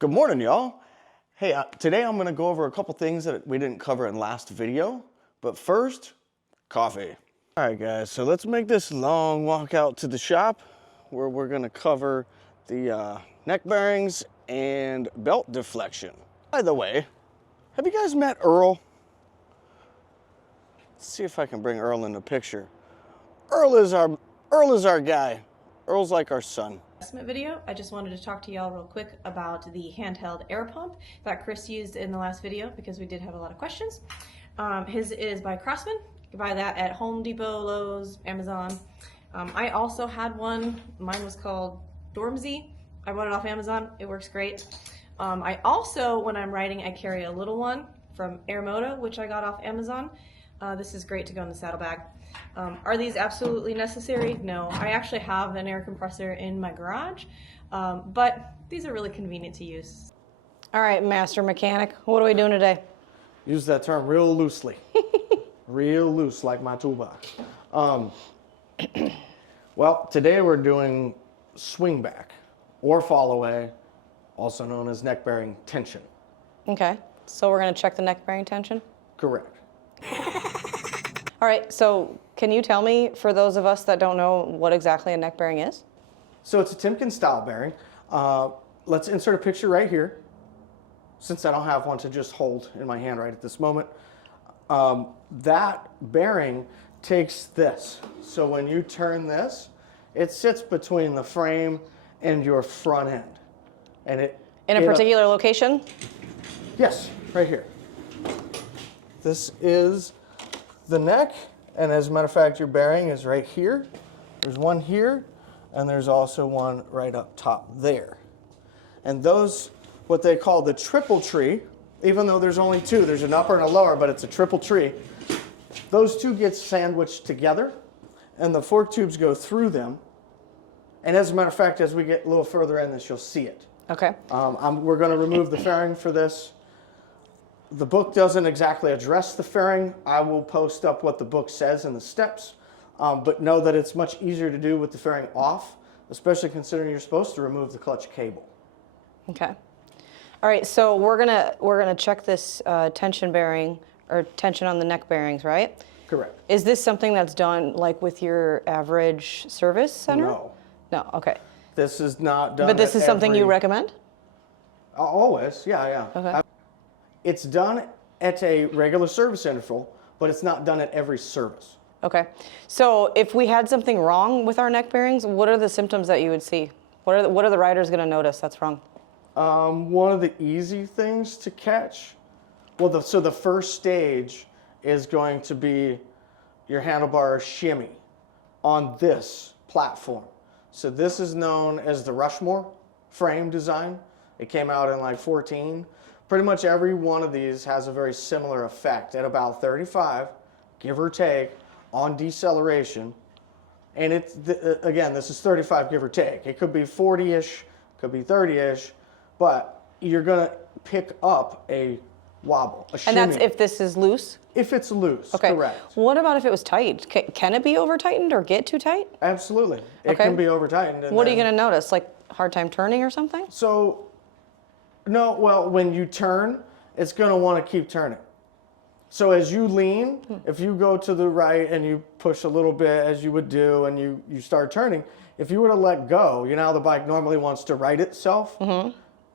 Good morning, y'all. Hey, today I'm gonna go over a couple things that we didn't cover in last video, but first, coffee. All right, guys, so let's make this long walk out to the shop where we're gonna cover the neck bearings and belt deflection. By the way, have you guys met Earl? Let's see if I can bring Earl in the picture. Earl is our guy. Earl's like our son. Video. I just wanted to talk to y'all real quick about the handheld air pump that Chris used in the last video because we did have a lot of questions. His is by Craftsman. You can buy that at Home Depot, Lowe's, Amazon. I also had one. Mine was called Dormsy. I bought it off Amazon. It works great. I also, when I'm riding, I carry a little one from Airmoda, which I got off Amazon. This is great to go in the saddlebag. Are these absolutely necessary? No. I actually have an air compressor in my garage, but these are really convenient to use. All right, master mechanic, what are we doing today? Use that term real loosely. Real loose, like my toolbox. Well, today we're doing swing back or fall away, also known as neck bearing tension. Okay, so we're going to check the neck bearing tension? Correct. All right, so can you tell me, for those of us that don't know, what exactly a neck bearing is? So it's a Timken style bearing. Let's insert a picture right here, since I don't have one to just hold in my hand right at this moment. That bearing takes this. So when you turn this, it sits between the frame and your front end. And In a particular location? Yes, right here. This is the neck, and as a matter of fact, your bearing is right here. There's one here, and there's also one right up top there. And those, what they call the triple tree, even though there's only two, there's an upper and a lower, but it's a triple tree. Those two get sandwiched together, and the fork tubes go through them. And as a matter of fact, as we get a little further in this, you'll see it. Okay. We're going to remove the fairing for this. The book doesn't exactly address the fairing. I will post up what the book says in the steps, but know that it's much easier to do with the fairing off, especially considering you're supposed to remove the clutch cable. Okay. All right, so we're gonna check this tension bearing or tension on the neck bearings, right? Correct. Is this something that's done like with your average service center? No. No. Okay. This is not done. But this is something you recommend? Always, yeah. Okay. It's done at a regular service interval, but it's not done at every service. Okay. So if we had something wrong with our neck bearings, what are the symptoms that you would see? What are the riders going to notice that's wrong? One of the easy things to catch, well, so the first stage is going to be your handlebar shimmy on this platform. So this is known as the Rushmore frame design. It came out in like 14. Pretty much every one of these has a very similar effect at about 35, give or take, on deceleration. And it's, again, this is 35, give or take. It could be 40-ish, could be 30-ish, but you're gonna pick up a wobble, a shimmy. And that's if this is loose? If it's loose, okay. Correct. What about if it was tight? Can it be over-tightened or get too tight? Absolutely. It Okay. can be over-tightened. What are you gonna notice? Like hard time turning or something? So, no, well, when you turn, it's going to want to keep turning. So as you lean, if you go to the right and you push a little bit as you would do and you start turning, if you were to let go, you know how the bike normally wants to right itself?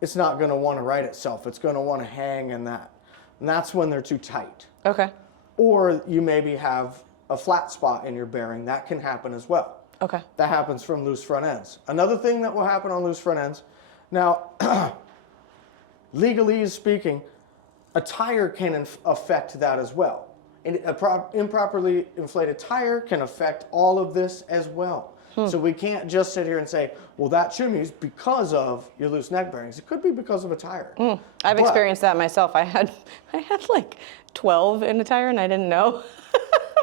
It's not going to want to right itself. It's going to want to hang in that. And that's when they're too tight. Okay. Or you maybe have a flat spot in your bearing. That can happen as well. Okay. That happens from loose front ends. Another thing that will happen on loose front ends, now, legally speaking, a tire can affect that as well. And an improperly inflated tire can affect all of this as well. So we can't just sit here and say, well, that shimmy's because of your loose neck bearings. It could be because of a tire. I've experienced that myself. I had like 12 in the tire and I didn't know.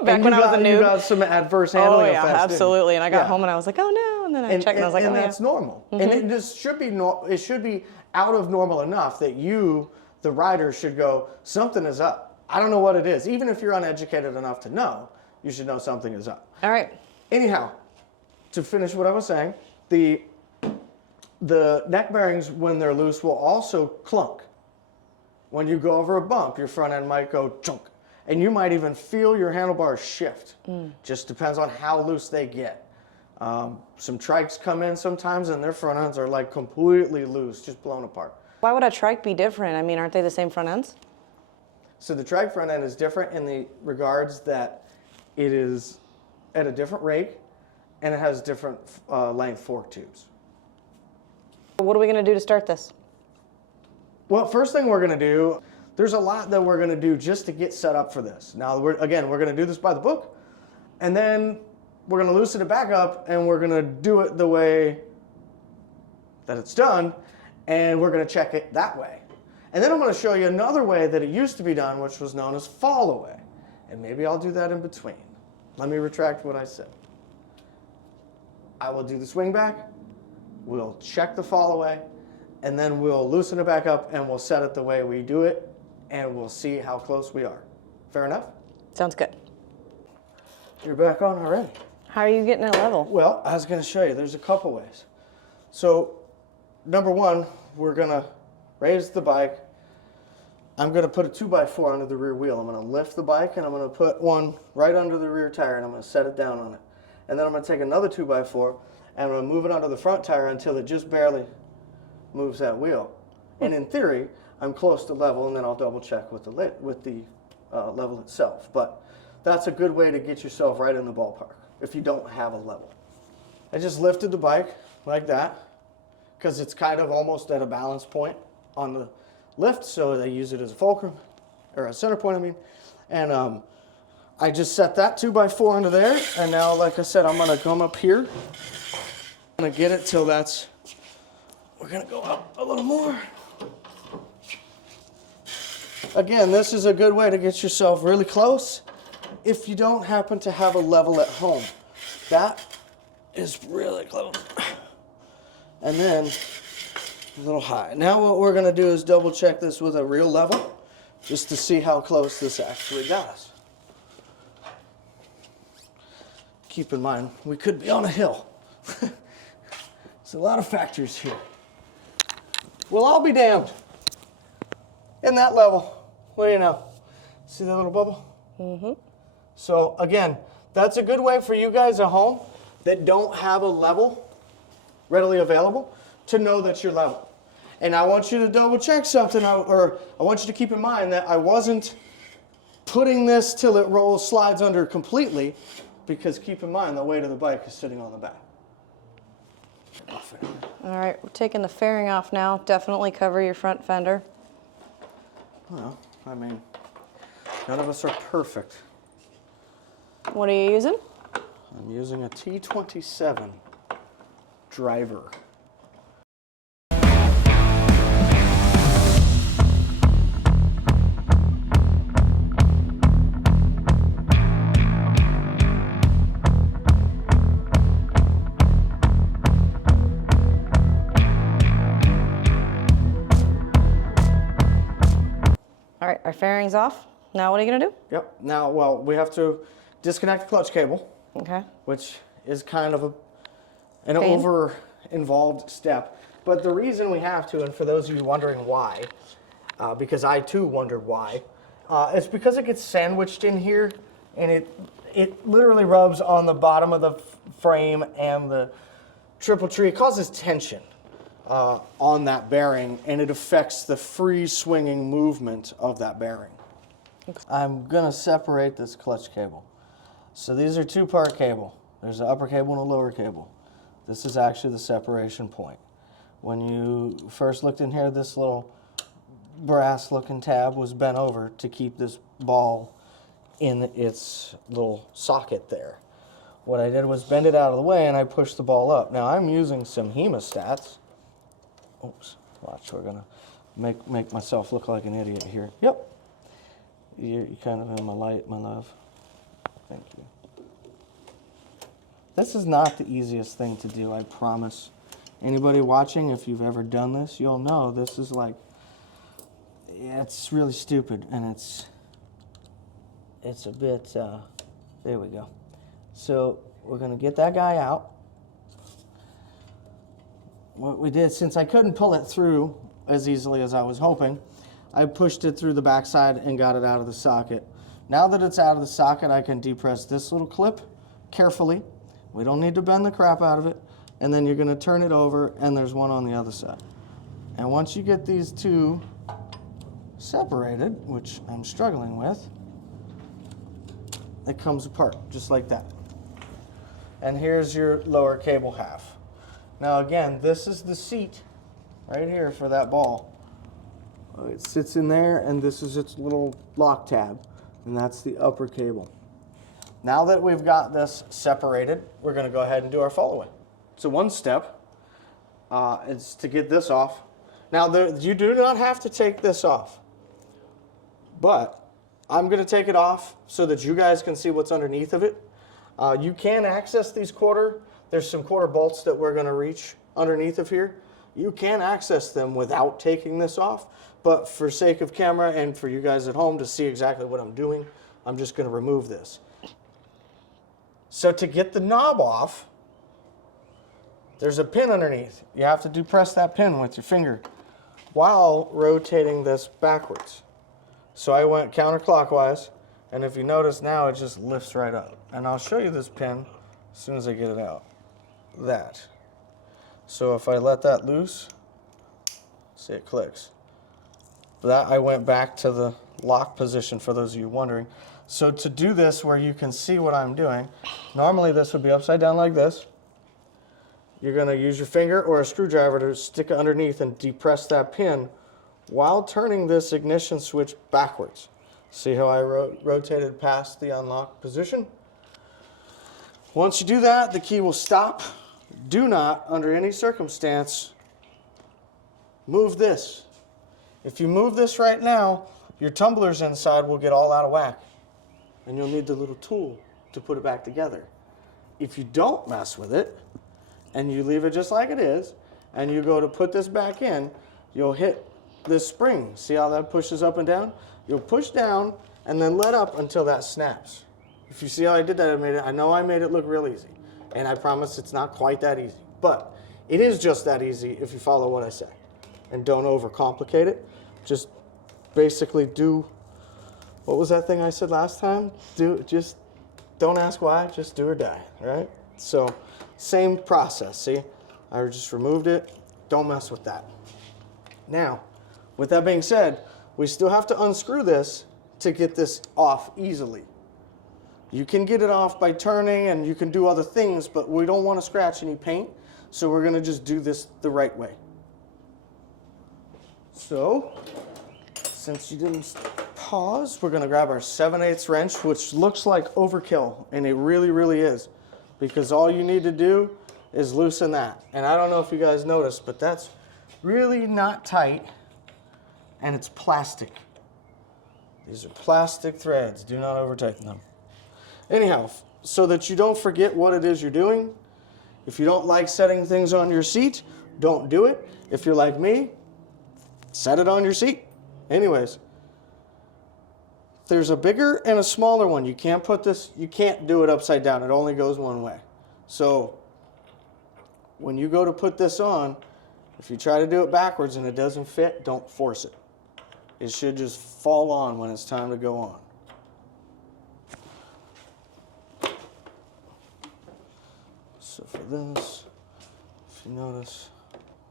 Back when I was a noob. You got some adverse handling effects. Oh yeah, absolutely. And I got home and I was like, oh no. And then I checked and I was like, and oh that's yeah. normal. And it just should be it should be out of normal enough that you, the rider, should go, something is up. I don't know what it is. Even if you're uneducated enough to know, you should know something is up. All right. Anyhow, to finish what I was saying, the The neck bearings, when they're loose, will also clunk. When you go over a bump, your front end might go chunk. And you might even feel your handlebars shift. Just depends on how loose they get. Some trikes come in sometimes and their front ends are like completely loose, just blown apart. Why would a trike be different? I mean, aren't they the same front ends? So the trike front end is different in the regards that it is at a different rake and it has different length fork tubes. What are we going to do to start this? Well, first thing we're going to do, there's a lot that we're going to do just to get set up for this. Now, we're going to do this by the book, and then we're going to loosen it back up, and we're going to do it the way that it's done, and we're going to check it that way. And then I'm going to show you another way that it used to be done, which was known as fall away. And maybe I'll do that in between. Let me retract what I said. I will do the swing back, we'll check the fall away, and then we'll loosen it back up and we'll set it the way we do it, and we'll see how close we are. Fair enough? Sounds good. You're back on already. How are you getting it level? Well, I was going to show you. There's a couple ways. So, number one, we're going to raise the bike. I'm going to put a 2x4 under the rear wheel. I'm going to lift the bike and I'm going to put one right under the rear tire and I'm going to set it down on it. And then I'm going to take another 2x4 and I'm going to move it under the front tire until it just barely moves that wheel. And in theory, I'm close to level, and then I'll double check with the level itself. But that's a good way to get yourself right in the ballpark if you don't have a level. I just lifted the bike like that because it's kind of almost at a balance point on the lift, so I use it as a fulcrum, or a center point, I mean. And I just set that 2x4 into there, and now, like I said, I'm going to come up here. I'm going to get it till that's, we're going to go up a little more. Again, this is a good way to get yourself really close if you don't happen to have a level at home. That is really close. And then a little high. Now what we're going to do is double check this with a real level just to see how close this actually got us. Keep in mind, we could be on a hill. There's a lot of factors here. We'll all be damned. In that level, what do you know? See that little bubble? Mm-hmm. So again, that's a good way for you guys at home that don't have a level readily available to know that you're level. And I want you to double check something, or I want you to keep in mind that I wasn't putting this till it slides under completely, because keep in mind the weight of the bike is sitting on the back. All right, we're taking the fairing off now. Definitely cover your front fender. Well, I mean, none of us are perfect. What are you using? I'm using a T27 driver. All right, our fairing's off. Now what are you gonna do? Yep. Now, well, we have to disconnect the clutch cable, Okay. which is kind of an Pain. over-involved step. But the reason we have to, and for those of you wondering why, because I too wondered why, it's because it gets sandwiched in here, and it literally rubs on the bottom of the frame and the triple tree. It causes tension on that bearing, and it affects the free swinging movement of that bearing. I'm going to separate this clutch cable. So these are two-part cable. There's an upper cable and a lower cable. This is actually the separation point. When you first looked in here, this little brass-looking tab was bent over to keep this ball in its little socket there. What I did was bend it out of the way and I pushed the ball up. Now I'm using some hemostats. Oops, watch, we're gonna make myself look like an idiot here. Yep. You're kind of in my light, my love. Thank you. This is not the easiest thing to do, I promise. Anybody watching, if you've ever done this, you'll know this is like, it's really stupid, and it's a bit, there we go. So we're gonna get that guy out. what we did, since I couldn't pull it through as easily as I was hoping, I pushed it through the backside and got it out of the socket. Now that it's out of the socket, I can depress this little clip carefully. We don't need to bend the crap out of it. And then you're going to turn it over, and there's one on the other side. And once you get these two separated, which I'm struggling with, it comes apart just like that. And here's your lower cable half. Now again, this is the seat right here for that ball. It sits in there, and this is its little lock tab, and that's the upper cable. Now that we've got this separated, we're going to go ahead and do our follow-away. So one step is to get this off. Now you do not have to take this off, but I'm going to take it off so that you guys can see what's underneath of it. You can access these there's some quarter bolts that we're going to reach underneath of here. You can access them without taking this off, but for sake of camera and for you guys at home to see exactly what I'm doing, I'm just going to remove this. So to get the knob off, there's a pin underneath. You have to depress that pin with your finger while rotating this backwards. So I went counterclockwise, and if you notice now, it just lifts right up. And I'll show you this pin as soon as I get it out. That. So if I let that loose, see, it clicks. That I went back to the lock position for those of you wondering. So to do this where you can see what I'm doing, normally this would be upside down like this. You're going to use your finger or a screwdriver to stick it underneath and depress that pin while turning this ignition switch backwards. See how I rotated past the unlock position? Once you do that, the key will stop. Do not, under any circumstance, move this. If you move this right now, your tumblers inside will get all out of whack, and you'll need the little tool to put it back together. If you don't mess with it, and you leave it just like it is, and you go to put this back in, you'll hit this spring. See how that pushes up and down? You'll push down and then let up until that snaps. If you see how I did that, I know I made it look real easy. And I promise it's not quite that easy. But it is just that easy if you follow what I say. And don't overcomplicate it. Just basically do, what was that thing I said last time? Just don't ask why, just do or die, right? So same process, see? I just removed it. Don't mess with that. Now, with that being said, we still have to unscrew this to get this off easily. You can get it off by turning, and you can do other things, but we don't want to scratch any paint, so we're going to just do this the right way. So, since you didn't pause, we're going to grab our 7/8 wrench, which looks like overkill, and it really, really is, because all you need to do is loosen that. And I don't know if you guys noticed, but that's really not tight, and it's plastic. These are plastic threads. Do not over-tighten them. Anyhow, so that you don't forget what it is you're doing, if you don't like setting things on your seat, don't do it. If you're like me, set it on your seat. Anyways, there's a bigger and a smaller one. You can't do it upside down. It only goes one way. So when you go to put this on, if you try to do it backwards and it doesn't fit, don't force it. It should just fall on when it's time to go on. So for this, if you notice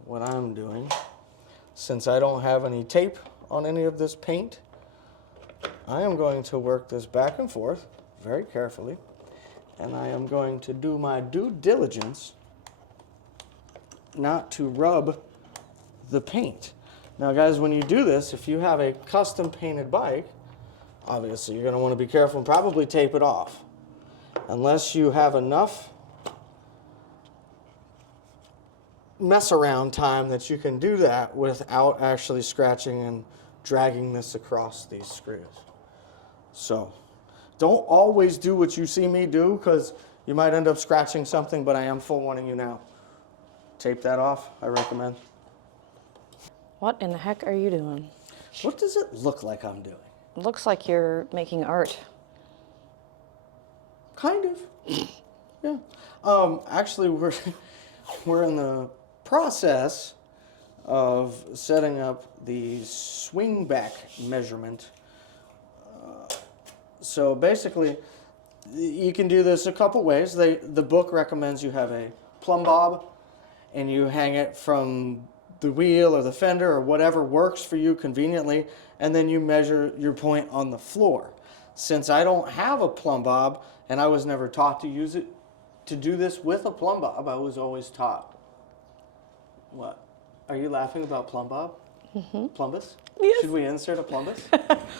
what I'm doing, since I don't have any tape on any of this paint, I am going to work this back and forth very carefully, and I am going to do my due diligence not to rub the paint. Now guys, when you do this, if you have a custom painted bike, obviously you're going to want to be careful and probably tape it off. Unless you have enough mess around time that you can do that without actually scratching and dragging this across these screws. So don't always do what you see me do, because you might end up scratching something, but I am full warning you now. Tape that off, I recommend. What in the heck are you doing? What does it look like I'm doing? It looks like you're making art. Kind of. Yeah. Actually, we're in the process of setting up the swing back measurement. So basically, you can do this a couple ways. The book recommends you have a plumb bob, and you hang it from the wheel or the fender or whatever works for you conveniently, and then you measure your point on the floor. Since I don't have a plumb bob, and I was never taught to use it, to do this with a plumb bob, I was always taught. What? Are you laughing about plumb bob? Mm-hmm. Plumbus? Yes. Should we insert a plumbus?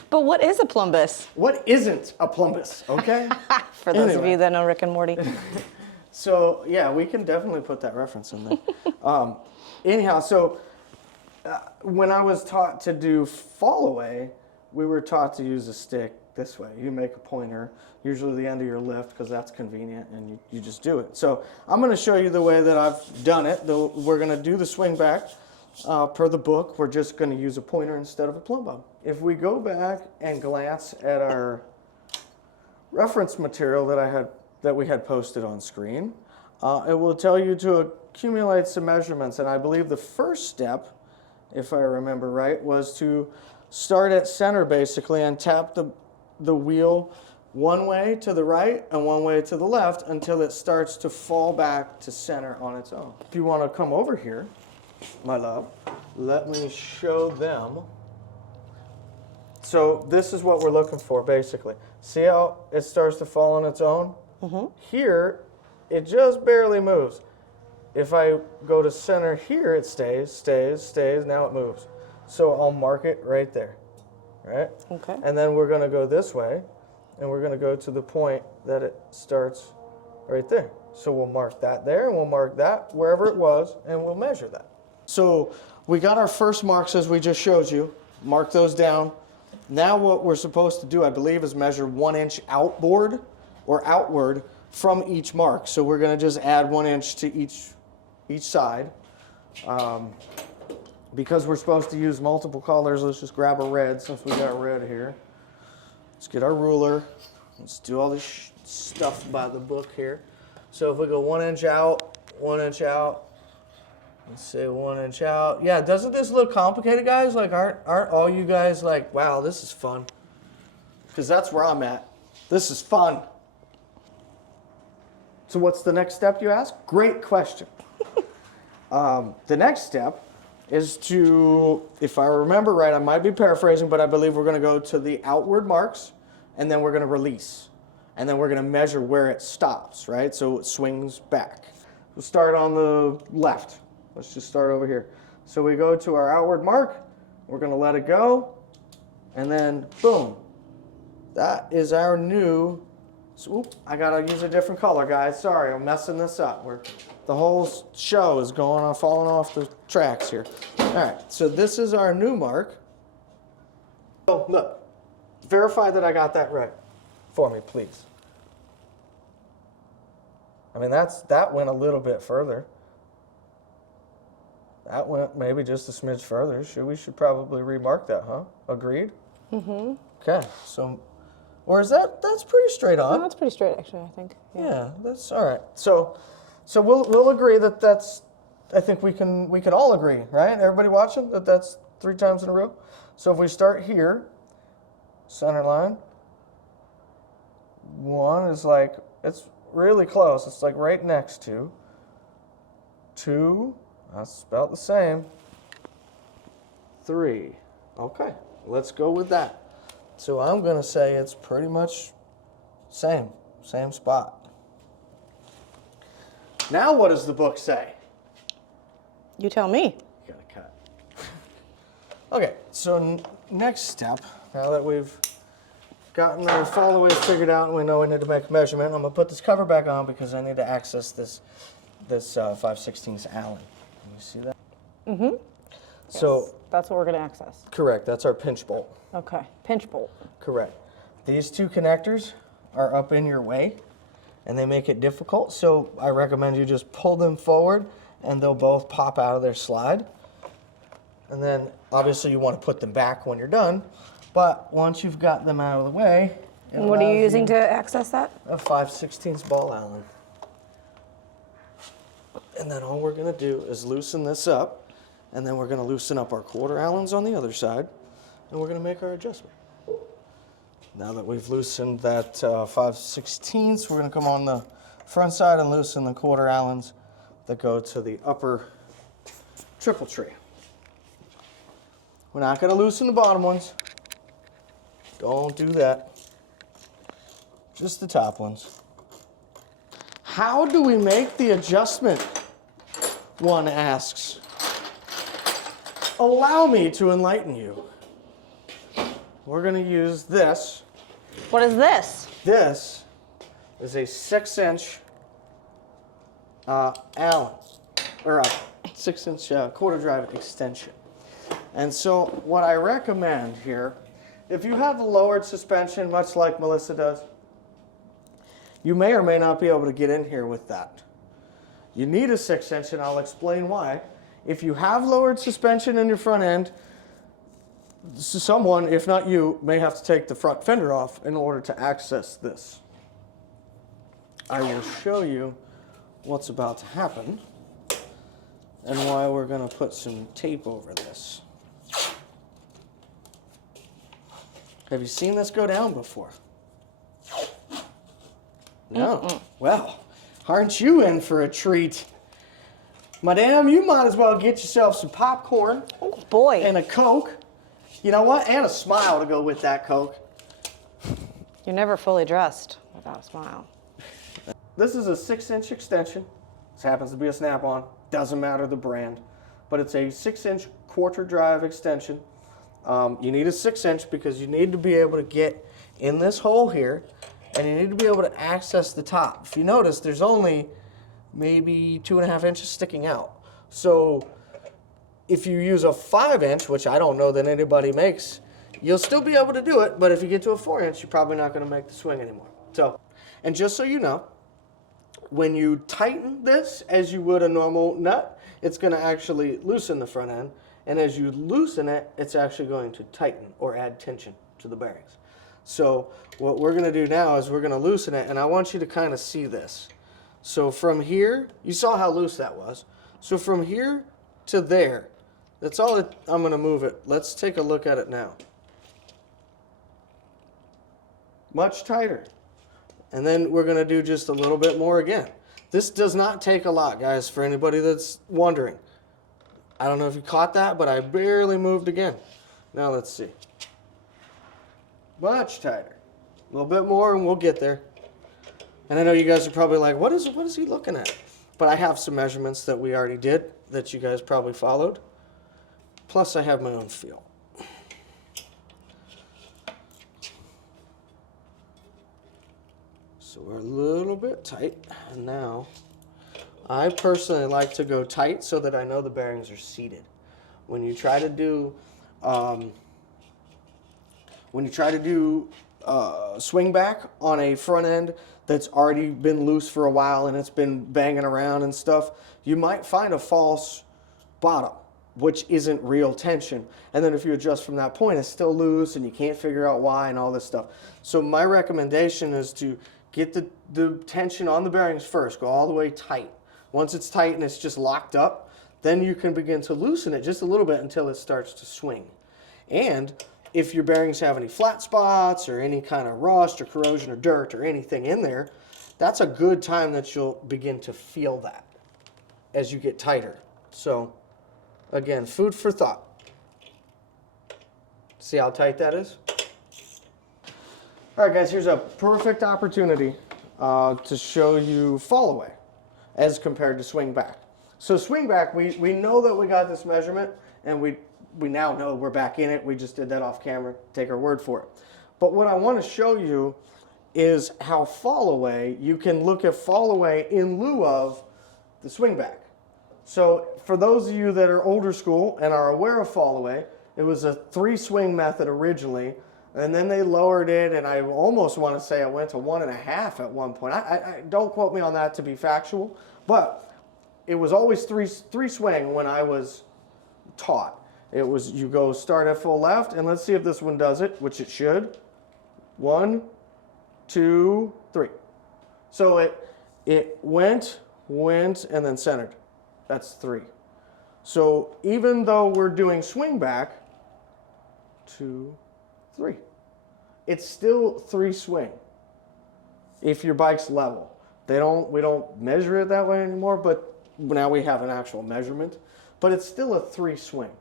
But what is a plumbus? What isn't a plumbus, okay? For those of Anyway. you that know Rick and Morty. So, yeah, we can definitely put that reference in there. Anyhow, so when I was taught to do fall away, we were taught to use a stick this way. You make a pointer, usually the end of your lift, because that's convenient, and you just do it. So I'm going to show you the way that I've done it. We're going to do the swing back. Per the book, we're just going to use a pointer instead of a plumb bob. If we go back and glance at our reference material that we had posted on screen, it will tell you to accumulate some measurements. And I believe the first step, if I remember right, was to start at center basically and tap the wheel one way to the right and one way to the left until it starts to fall back to center on its own. If you want to come over here, my love, let me show them. So this is what we're looking for basically. See how it starts to fall on its own? Mm-hmm. Here, it just barely moves. If I go to center here, it stays, now it moves. So I'll mark it right there, right? Okay. And then we're gonna go this way, and we're gonna go to the point that it starts right there. So we'll mark that there, and we'll mark that wherever it was, and we'll measure that. So we got our first marks as we just showed you. Mark those down. Now what we're supposed to do, I believe, is measure 1 inch outboard or outward from each mark. So we're going to just add 1 inch to each side. Because we're supposed to use multiple colors, let's just grab a red since we got red here. Let's get our ruler. Let's do all this stuff by the book here. So if we go 1 inch out, 1 inch out, let's say 1 inch out. Yeah, doesn't this look complicated, guys? Like, aren't all you guys like, wow, this is fun? Because that's where I'm at. This is fun. So what's the next step, you ask? Great question. The next step is to, if I remember right, I might be paraphrasing, but I believe we're going to go to the outward marks, and then we're going to release. And then we're going to measure where it stops, right? So it swings back. We'll start on the left. Let's just start over here. So we go to our outward mark, we're going to let it go, and then boom. That is our new, oop, I got to use a different color, guys. Sorry, I'm messing this up. The whole show is going on, falling off the tracks here. All right, so this is our new mark. Oh, look, verify that I got that right for me, please. I mean, that went a little bit further. That went maybe just a smidge further. We should probably remark that, huh? Agreed? Mm-hmm. Okay, so, or is that's pretty straight on? No, that's pretty straight, actually, I think. Yeah, that's all right. So we'll agree that's, I think we can all agree, right? Everybody watching, that's 3 times in a row? So if we start here, center line, 1 is like, it's really close. It's like right next to. 2, that's about the same. 3, okay, let's go with that. So I'm gonna say it's pretty much same spot. Now what does the book say? You tell me. You gotta cut. Okay, so next step, now that we've gotten our followaways figured out and we know we need to make a measurement, I'm gonna put this cover back on because I need to access this 5/16 Allen. Can you see that? Mm-hmm. So yes, that's what we're gonna access. correct, that's our pinch bolt. Okay, pinch bolt. Correct. These 2 connectors are up in your way and they make it difficult, so I recommend you just pull them forward and they'll both pop out of their slide. And then obviously you want to put them back when you're done, but once you've got them out of the way, And what are you using to access that? a 5/16 ball Allen. And then all we're going to do is loosen this up, and then we're going to loosen up our quarter Allens on the other side, and we're going to make our adjustment. Now that we've loosened that 5/16, we're going to come on the front side and loosen the quarter Allens that go to the upper triple tree. We're not going to loosen the bottom ones. Don't do that. Just the top ones. How do we make the adjustment? One asks. Allow me to enlighten you. We're going to use this. What is this? This is a 6-inch Allen, or a 6-inch quarter drive extension. And so what I recommend here, if you have a lowered suspension, much like Melissa does, you may or may not be able to get in here with that. You need a 6-inch, and I'll explain why. If you have lowered suspension in your front end, someone, if not you, may have to take the front fender off in order to access this. I will show you what's about to happen and why we're going to put some tape over this. Have you seen this go down before? No. Well, aren't you in for a treat? Madame, you might as well get yourself some popcorn. Oh boy. And a Coke. You know what? And a smile to go with that Coke. You're never fully dressed without a smile. This is a 6-inch extension. This happens to be a snap-on. Doesn't matter the brand. But it's a 6-inch quarter drive extension. You need a 6-inch because you need to be able to get in this hole here, and you need to be able to access the top. If you notice, there's only maybe 2.5 inches sticking out. So if you use a 5-inch, which I don't know that anybody makes, you'll still be able to do it, but if you get to a 4-inch, you're probably not going to make the swing anymore. So, and just so you know, when you tighten this as you would a normal nut, it's going to actually loosen the front end, and as you loosen it, it's actually going to tighten or add tension to the bearings. So what we're going to do now is we're going to loosen it, and I want you to kind of see this. So from here, you saw how loose that was. So from here to there, that's all I'm going to move it. Let's take a look at it now. Much tighter. And then we're going to do just a little bit more again. This does not take a lot, guys, for anybody that's wondering. I don't know if you caught that, but I barely moved again. Now let's see. Much tighter. A little bit more and we'll get there. And I know you guys are probably like, what is he looking at? But I have some measurements that we already did that you guys probably followed. Plus I have my own feel. So we're a little bit tight. And now, I personally like to go tight so that I know the bearings are seated. When you try to do swing back on a front end that's already been loose for a while and it's been banging around and stuff, you might find a false bottom, which isn't real tension. And then if you adjust from that point, it's still loose and you can't figure out why and all this stuff. So my recommendation is to get the tension on the bearings first, go all the way tight. Once it's tight and it's just locked up, then you can begin to loosen it just a little bit until it starts to swing. And if your bearings have any flat spots or any kind of rust or corrosion or dirt or anything in there, that's a good time that you'll begin to feel that as you get tighter. So, again, food for thought. See how tight that is? All right, guys, here's a perfect opportunity to show you fall away as compared to swing back. So swing back, we know that we got this measurement, and we now know we're back in it. We just did that off camera. Take our word for it. But what I want to show you is how fall away, you can look at fall away in lieu of the swing back. So for those of you that are older school and are aware of fall away, it was a 3-swing method originally, and then they lowered it, and I almost want to say I went to 1.5 at one point. I don't quote me on that to be factual, but it was always three swing when I was taught. It was, you go start at full left, and let's see if this one does it, which it should. 1, 2, 3. So it went, and then centered. That's 3. So even though we're doing swing back, 2, 3, it's still 3 swing if your bike's level. We don't measure it that way anymore, but now we have an actual measurement. But it's still a 3 swing.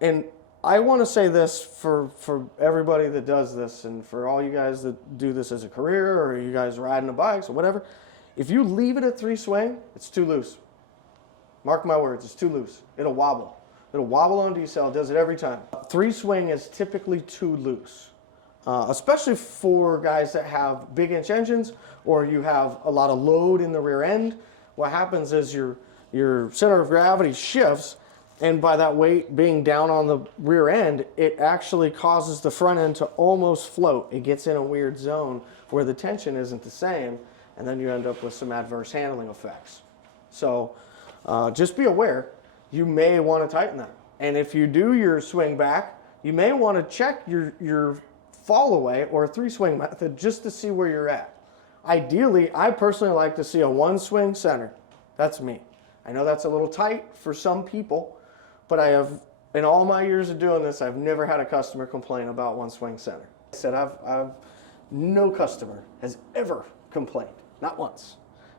And I want to say this for everybody that does this, and for all you guys that do this as a career, or you guys riding the bikes or whatever, if you leave it at 3 swing, it's too loose. Mark my words, it's too loose. It'll wobble. It'll wobble on decel. It does it every time. 3 swing is typically too loose, especially for guys that have big inch engines, or you have a lot of load in the rear end. What happens is your center of gravity shifts, and by that weight being down on the rear end, it actually causes the front end to almost float. It gets in a weird zone where the tension isn't the same, and then you end up with some adverse handling effects. So just be aware, you may want to tighten that. And if you do your swing back, you may want to check your fall away or 3 swing method just to see where you're at. Ideally, I personally like to see a 1 swing center. That's me. I know that's a little tight for some people, but I have, in all my years of doing this, I've never had a customer complain about 1 swing center. I said no customer has ever complained, not once.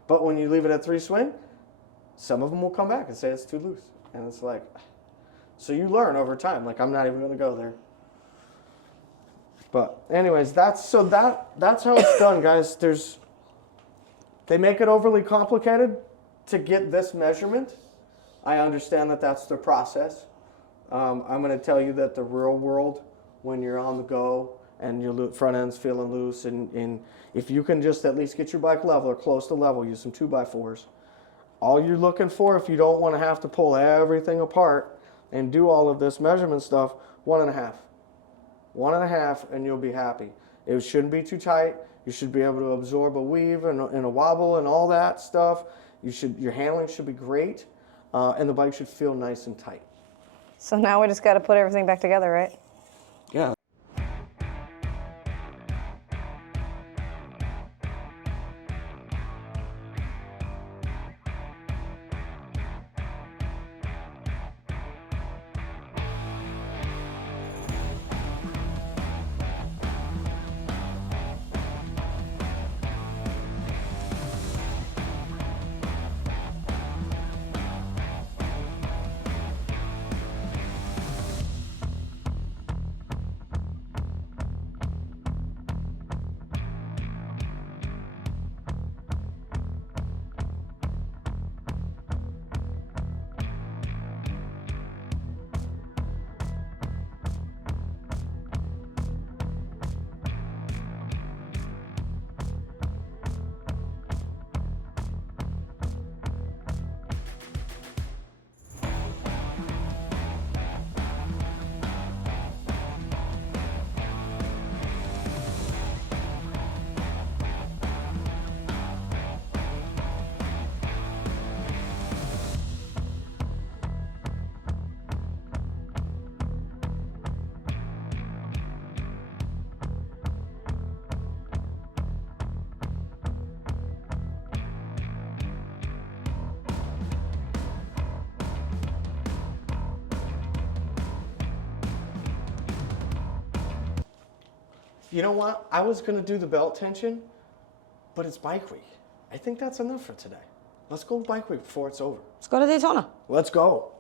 But when you leave it at 3 swing, some of them will come back and say it's too loose. And it's like, so you learn over time. Like, I'm not even going to go there. But anyways, that's how it's done, guys. They make it overly complicated to get this measurement. I understand that that's the process. I'm going to tell you that the real world, when you're on the go and your front end's feeling loose, and if you can just at least get your bike level or close to level, use some 2x4s. All you're looking for, if you don't want to have to pull everything apart and do all of this measurement stuff, 1.5. 1.5, and you'll be happy. It shouldn't be too tight. You should be able to absorb a weave and a wobble and all that stuff. Your handling should be great, and the bike should feel nice and tight. So now we just got to put everything back together, right? Yeah. You know what? I was going to do the belt tension, but it's bike week. I think that's enough for today. Let's go bike week before it's over. Let's go to Daytona. Let's go.